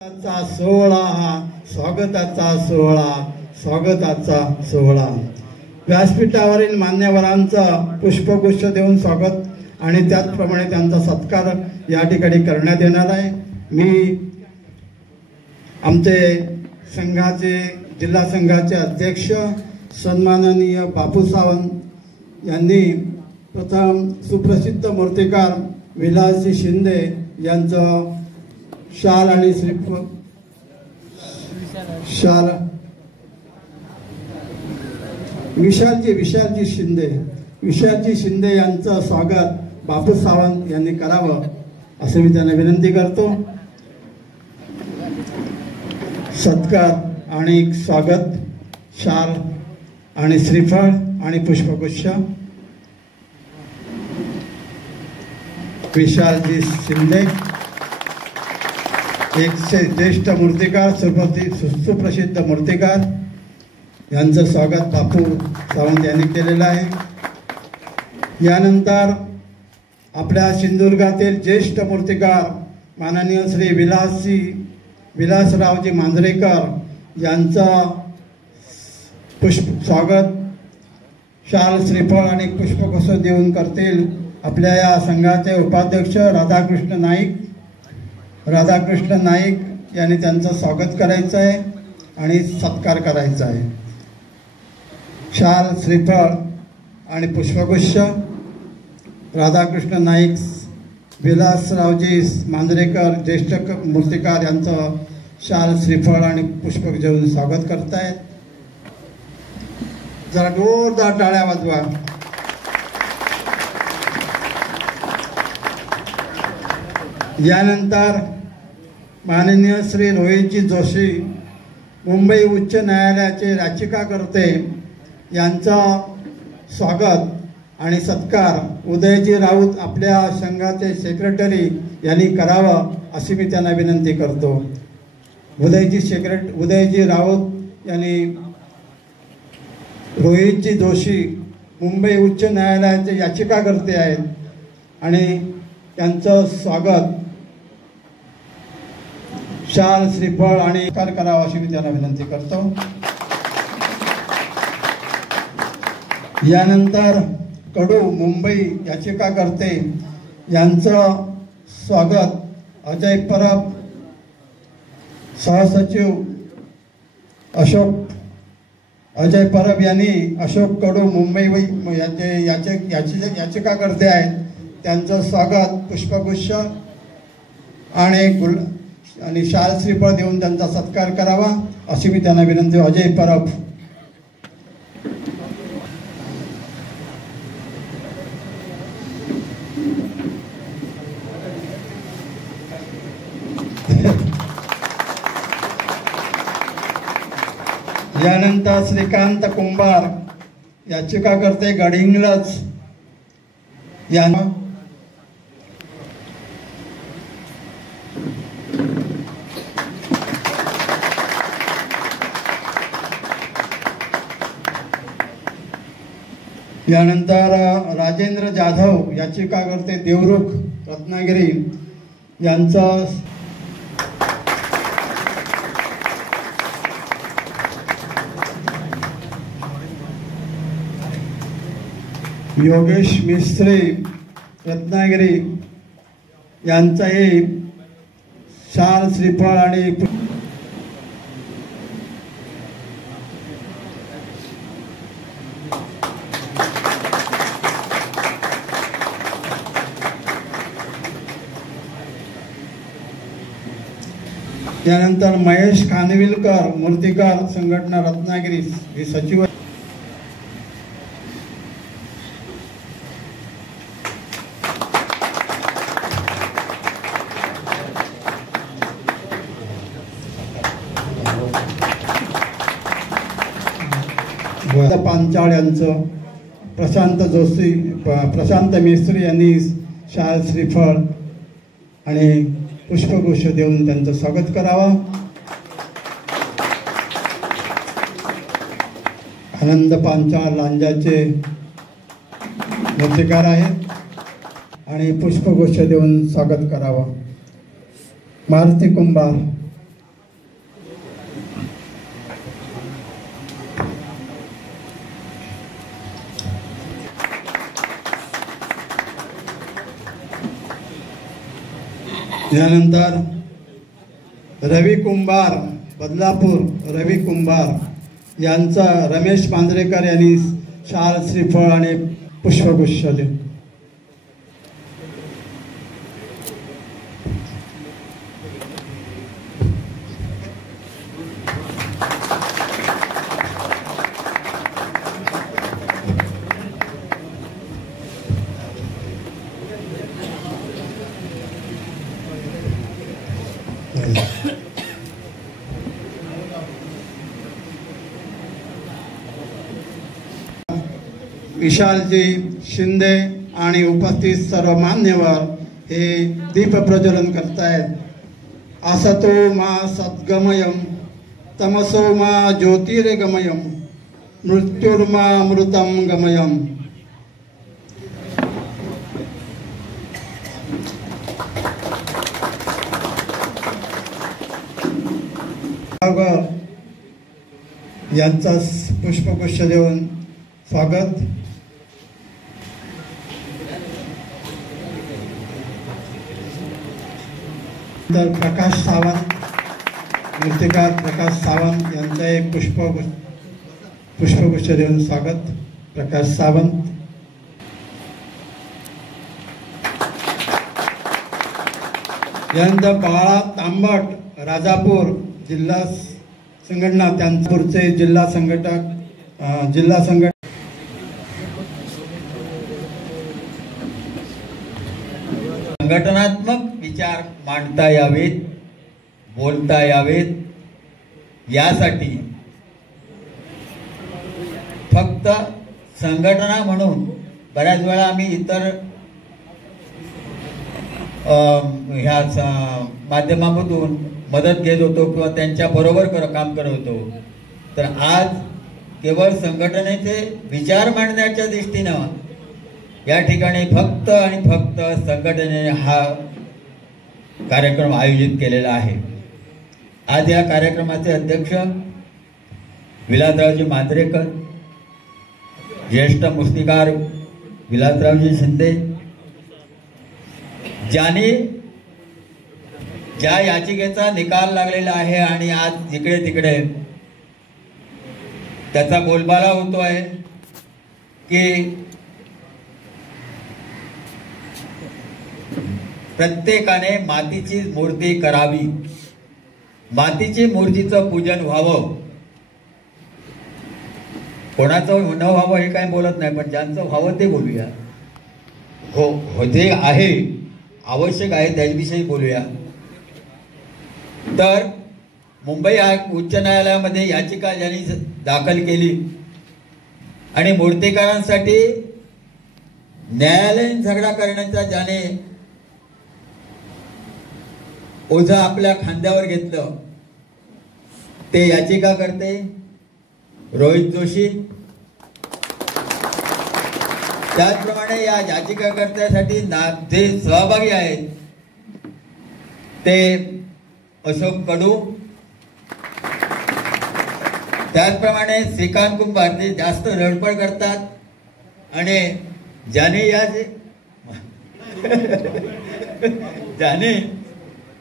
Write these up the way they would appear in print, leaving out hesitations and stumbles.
सोहळा हा स्वागताचा सोहळा व्यासपीठावरील मान्यवरांचं पुष्पगुच्छ देऊन स्वागत आणि त्याचप्रमाणे त्यांचा सत्कार या ठिकाणी करण्यात येणार आहे। मी आमचे संघाचे जिल्हा संघाचे अध्यक्ष सन्माननीय बापू सावंत यांनी प्रथम सुप्रसिद्ध मूर्तिकार विलासजी शिंदे यांचं शाल आणि शाल विशालजी शिंदे यांचं स्वागत बापू सावंत यांनी करावं असे मी त्यांना विनंती करतो। सत्कार आणि स्वागत शाल आणि श्रीफळ आणि पुष्पगुच्छ विशालजी शिंदे एक ज्येष्ठ मूर्तिकार सुप्रसिद्ध मूर्तिकार यांचं स्वागत बापू सावंत यांनी केलेलं आहे। यानंतर आपल्या सिंधुदुर्गातील ज्येष्ठ मूर्तिकार माननीय श्री विलासरावजी मांजरेकर यांचं स्वागत शाल श्रीफळ आणि पुष्पगुच्छ देऊन करतील आपल्या या संघाचे उपाध्यक्ष राधाकृष्ण नाईक यांनी त्यांचं स्वागत करायचं आहे आणि सत्कार करायचा आहे। शाल श्रीफळ आणि पुष्पगुच्छ राधाकृष्ण नाईक विलासरावजी मांजरेकर ज्येष्ठ मूर्तिकार यांचं शाल श्रीफळ आणि पुष्पगुच्छ देऊन स्वागत करतायत। जरा जोरदार टाळ्या वाजवा। यानंतर माननीय श्री रोहितजी जोशी मुंबई उच्च न्यायालयाचे याचिकाकर्ते यांचा स्वागत आणि सत्कार उदयजी राऊत आपल्या संघाचे सेक्रेटरी यांनी करावं अशी मी त्यांना विनंती करतो। उदयजी राऊत यांनी रोहितजी जोशी मुंबई उच्च न्यायालयाचे याचिकाकर्ते आहेत आणि त्यांचं स्वागत शाल श्रीफळ आणि करावा अशी मी त्यांना विनंती करतो। यानंतर कडू मुंबई याचिकाकर्ते यांचं स्वागत अजय परब सहसचिव अजय परब यांनी अशोक कडू मुंबई याचिकाकर्ते आहेत त्यांचं स्वागत पुष्पगुच्छ आणि शाल श्रीफळ देऊन त्यांचा सत्कार करावा अशी मी त्यांना विनंती। अजय परब यानंतर श्रीकांत कुंभार याचिकाकर्ते गडिंग्लज यांना यानंतर राजेंद्र जाधव याचिकाकर्ते देवरुख रत्नागिरी यांचं योगेश मिस्त्री रत्नागिरी यांचंही शाल श्रीफळ आणि यानंतर महेश खानविलकर मूर्तिकार संघटना रत्नागिरी हे सचिव पांचाळ यांचं प्रशांत मिस्त्री यांनी शाल श्रीफळ आणि पुष्पगुच्छ देऊन त्यांचं स्वागत करावं। आनंद पांचाळ लांजाचे मूर्तिकार आहेत आणि पुष्पगुच्छ देऊन स्वागत करावं। मारुती कुंभार यानंतर रवी कुंभार बदलापूर रवी कुंभार यांचा रमेश मांजरेकर यांनी शाल श्रीफळ आणि पुष्पगुच्छ दिले. विशालजी शिंदे आणि उपस्थित सर्व मान्यवर हे दीप प्रज्वलन करतायत. असतो मा सद्गमयम तमसो मा ज्योतिर्गमयम मृत्युर्मा मृतम गमयम. यांचा पुष्पगुच्छ देऊन स्वागत. तर प्रकाश सावंत मूर्तिकार प्रकाश सावंत यांचा एक पुष्पगुच्छ देऊन स्वागत. प्रकाश सावंत. यानंतर बाळा तांबट राजापूर जिल्हा संघटना त्यांपूरचे जिल्हा संघटक संघटनात्मक विचार मांडता यावेत, बोलता यावेत, यासाठी फक्त संघटना म्हणून बऱ्याच वेळा आम्ही इतर ह्या माध्यमामधून मदत घेत होतो किंवा त्यांच्या बरोबर काम करत होतो. तर आज केवळ संघटनेचे विचार मांडण्याच्या दृष्टीनं या ठिकाणी फक्त आणि फक्त संघटनेने हा कार्यक्रम आयोजित केलेला आहे. आज या कार्यक्रमाचे अध्यक्ष विलासरावजी मांजरेकर, ज्येष्ठ मूर्तिकार विलासरावजी शिंदे, ज्यांनी ज्या याचिकेचा निकाल लागलेला आहे आणि आज जिकडे तिकडे त्याचा बोलबाला होतोय की प्रत्येकाने मातीची मूर्ती करावी, मातीची मूर्तीचं पूजन व्हावं. कोणाचं न व्हावं हे काय बोलत नाही, पण ज्यांचं व्हावं ते बोलूया. होते आहे, आवश्यक आहे त्याविषयी बोलूया. तर मुंबई उच्च न्यायालयामध्ये याचिका ज्यांनी दाखल केली आणि मूर्तिकारांसाठी न्यायालयीन झगडा करण्याचा ज्याने ओझं आपल्या खांद्यावर घेतलं ते याचिकाकर्ते रोहित जोशी. त्याचप्रमाणे या याचिकाकर्त्यासाठी जे सहभागी आहेत ते अशोक कडू, त्याचप्रमाणे श्रीकांत कुंभार, ते जास्त धडपड करतात आणि ज्याने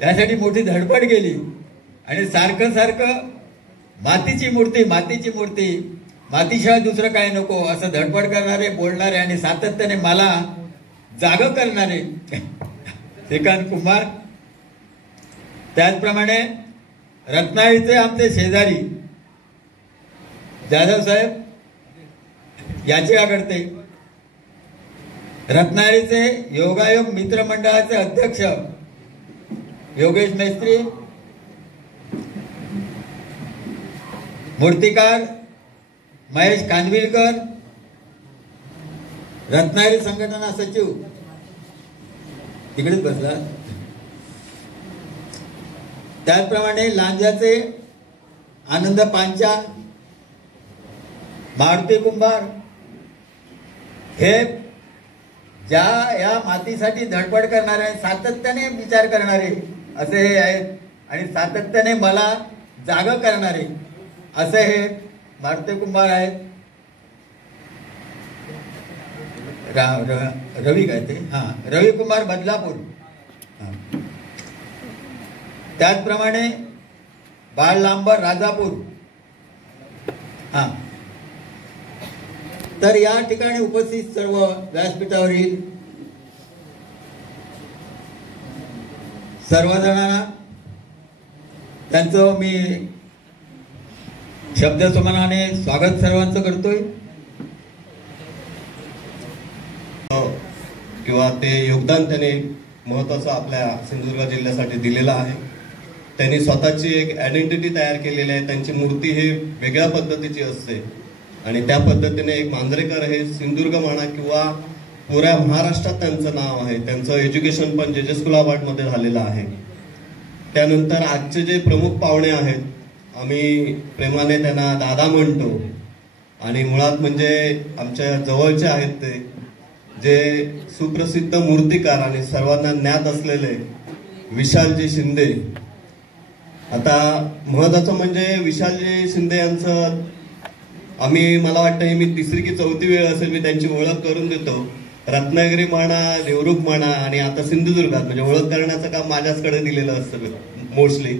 यासाठी मोठी धडपड केली आणि सारखं मातीची मूर्ती, मातीशिवाय दुसरं काय नको असं धडपड करणारे, बोलणारे आणि सातत्याने मला जागं करणारे श्रीकांत कुंभार. त्याचप्रमाणे रत्नागिरीचे आमचे शेजारी जाधव साहेब, याचिकाकर्ते, रत्नागिरीचे योगायोग मित्र मंडळाचे अध्यक्ष योगेश मेस्त्री, मूर्तिकार महेश कानविलकर, रत्नागिरी संघटना सचिव तिकडेच बसला. त्याचप्रमाणे लांजाचे आनंद पांचाळ, मारुती कुंभार, हे ज्या या मातीसाठी धडपड करणारे, सातत्याने विचार करणारे असे हे आहेत आणि सातत्याने मला जागं करणारे असे हे मारुती कुंभार आहेत. रवी काय ते रवी कुंभार बदलापूर. त्याचप्रमाणे बाळ लांबर राजापूर. हा, तर या ठिकाणी उपस्थित सर्व व्यासपीठावरील सर्वजणांना त्यांचं मी शब्दसमानाने स्वागत सर्वांचं करतोय. किंवा ते योगदान त्याने महत्वाचं आपल्या सिंधुदुर्ग जिल्ह्यासाठी दिलेलं आहे. त्यांनी स्वतःची एक आयडेंटिटी तयार केलेली आहे. त्यांची मूर्ती ही वेगळ्या पद्धतीची असते आणि त्या पद्धतीने एक मांजरेकर हे सिंधुदुर्ग म्हणा किंवा पुऱ्या महाराष्ट्रात त्यांचं नाव आहे. त्यांचं एज्युकेशन पण जे स्कूल अवॉर्डमध्ये झालेलं आहे. त्यानंतर आजचे जे प्रमुख पाहुणे आहेत, आम्ही प्रेमाने त्यांना दादा म्हणतो आणि मुळात म्हणजे आमच्या जवळचे आहेत ते जे सुप्रसिद्ध मूर्तिकार आणि सर्वांना ज्ञात असलेले विशालजी शिंदे. आता महत्वाचं म्हणजे विशालजी शिंदे यांचं मला वाटतं हे मी तिसरी की चौथी वेळ असेल मी त्यांची ओळख करून देतो. रत्नागिरी म्हणा, देवरुख म्हणा आणि आता सिंधुदुर्गात म्हणजे ओळख करण्याचं काम माझ्याचकडे दिलेलं असतं मोस्टली.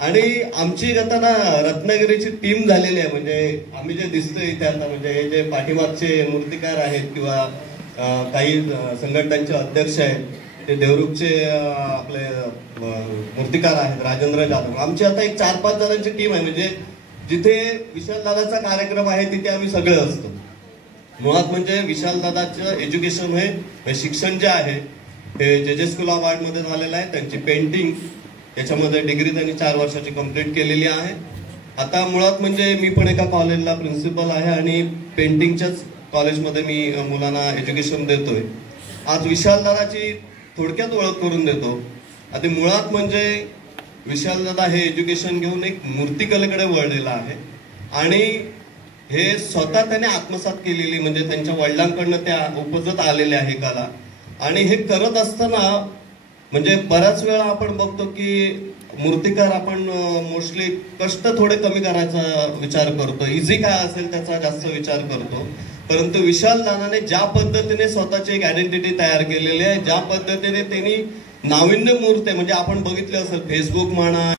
आणि आमची आता ना रत्नागिरीची टीम झालेली आहे. म्हणजे आम्ही जे दिसतोय इथे आता म्हणजे हे जे पाठीमागचे मूर्तिकार आहेत किंवा काही संघटनांचे अध्यक्ष आहेत, ते देवरुखचे आपले मूर्तिकार आहेत राजेंद्र जाधव. आमची आता एक 4-5 जणांची टीम आहे. म्हणजे जिथे विशालदादाचा कार्यक्रम आहे तिथे आम्ही सगळे असतो. मुळात म्हणजे विशालदादाचं एज्युकेशन हे शिक्षण जे आहे हे जे स्कूल अवॉर्डमध्ये झालेलं आहे. त्यांची पेंटिंग त्याच्यामध्ये डिग्री त्यांनी 4 वर्षाची कंप्लीट केलेली आहे. आता मुळात म्हणजे मी पण एका कॉलेजला प्रिन्सिपल आहे आणि पेंटिंगच्याच कॉलेजमध्ये मी मुलांना एज्युकेशन देतोय. आज विशालदादाची थोडक्यात ओळख करून देतो. आता मुळात म्हणजे विशालदादा हे एज्युकेशन घेऊन एक मूर्तिकलेकडे वळलेला आहे आणि हे स्वतः त्याने आत्मसात केलेली म्हणजे त्यांच्या वडिलांकडनं त्या उपजत आलेल्या आहे कला. आणि हे करत असताना म्हणजे बऱ्याच वेळा आपण बघतो की मूर्तिकार आपण मोस्टली कष्ट थोडे कमी करायचा विचार करतो, इझी काय असेल त्याचा जास्त विचार करतो. परंतु विशालदादाने ज्या पद्धतीने स्वतःची एक आयडेंटिटी तयार केलेली आहे, ज्या पद्धतीने त्यांनी नाविन्य मूर्ती म्हणजे आपण बघितले असेल फेसबुक म्हणा